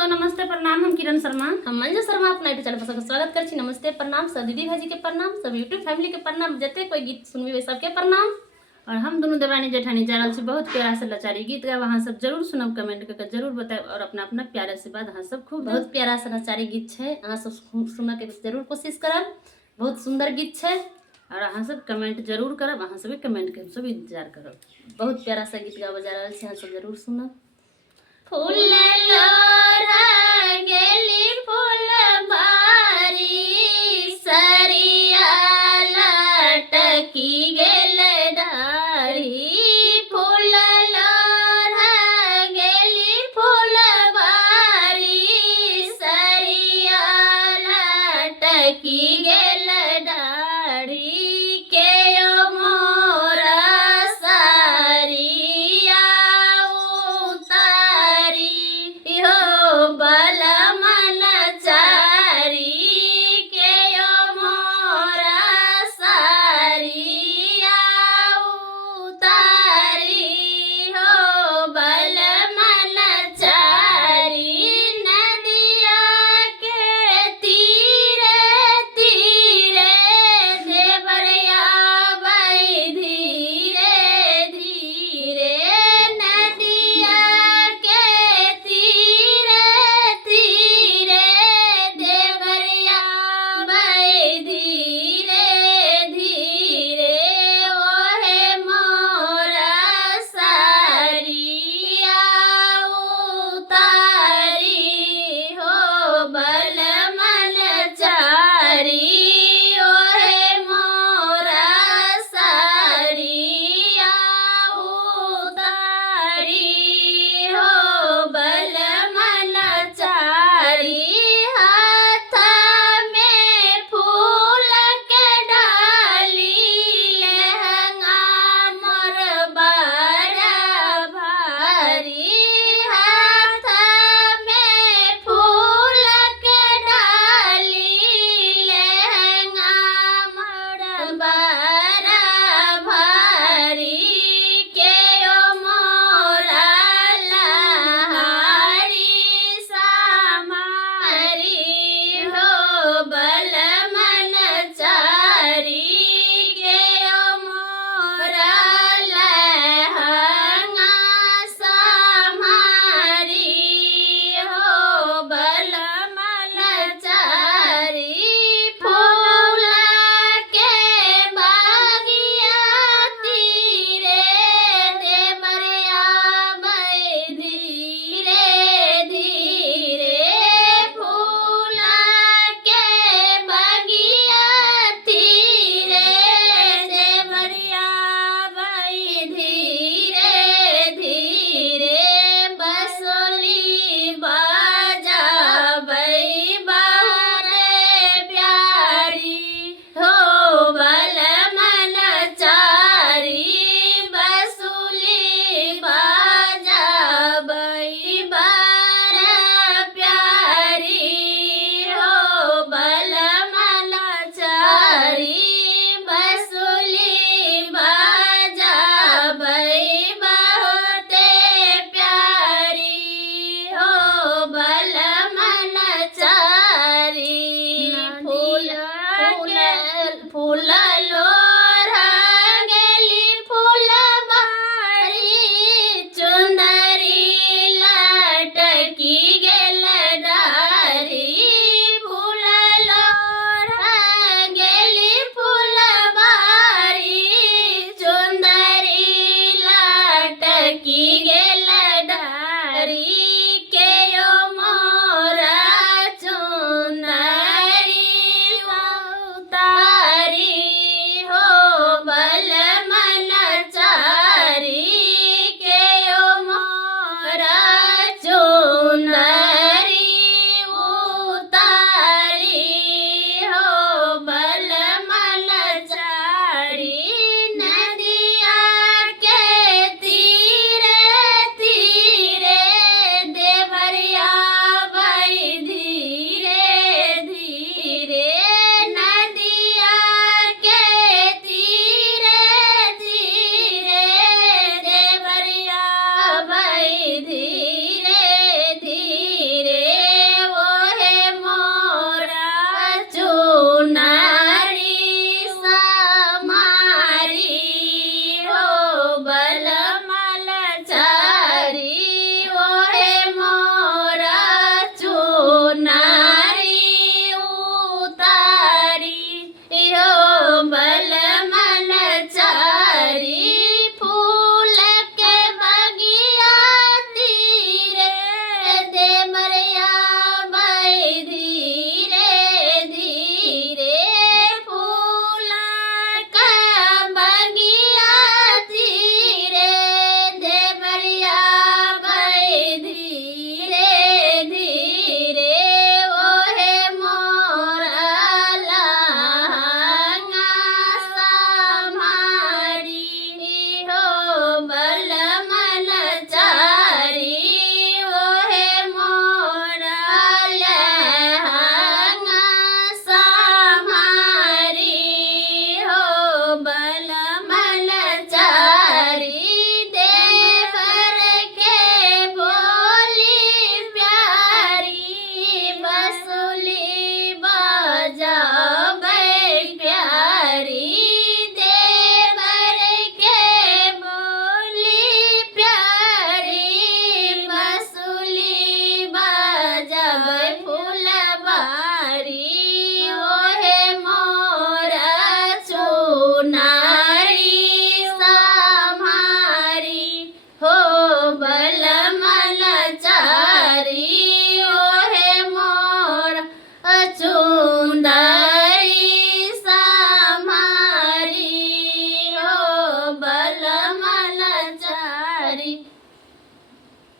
दोस्तों नमस्ते प्रणाम। हम किरण शर्मा, हम मंजू शर्मा अपना यूट्यूब चैनल पर स्वागत कर छी। नमस्ते प्रणाम सब दीदी भाजी के प्रणाम, सब यूट्यूब फैमिली के प्रणाम, जते कोई गीत सुनबे सबके प्रणाम। और हम दोनों देवरानी जेठानी जा रहा छी बहुत प्यारा से लचारी गीत गाब। अहाँ सब जरूर सुनब, कमेंट करके जरूर बताएब और अपना अपना प्यारे से बाद अहाँ सब खूब बहुत प्यारा सा नचारी गीत है, अहाँ सब सुनने के जरूर कोशिश करब। बहुत सुंदर गीत है और अहाँ सब कमेंट जरूर करब। अहाँ सब कमेंट के सब इंतजार करब। बहुत प्यारा सा गीत गाबे जा रहल छी, अहाँ सब जरूर सुनब। फूल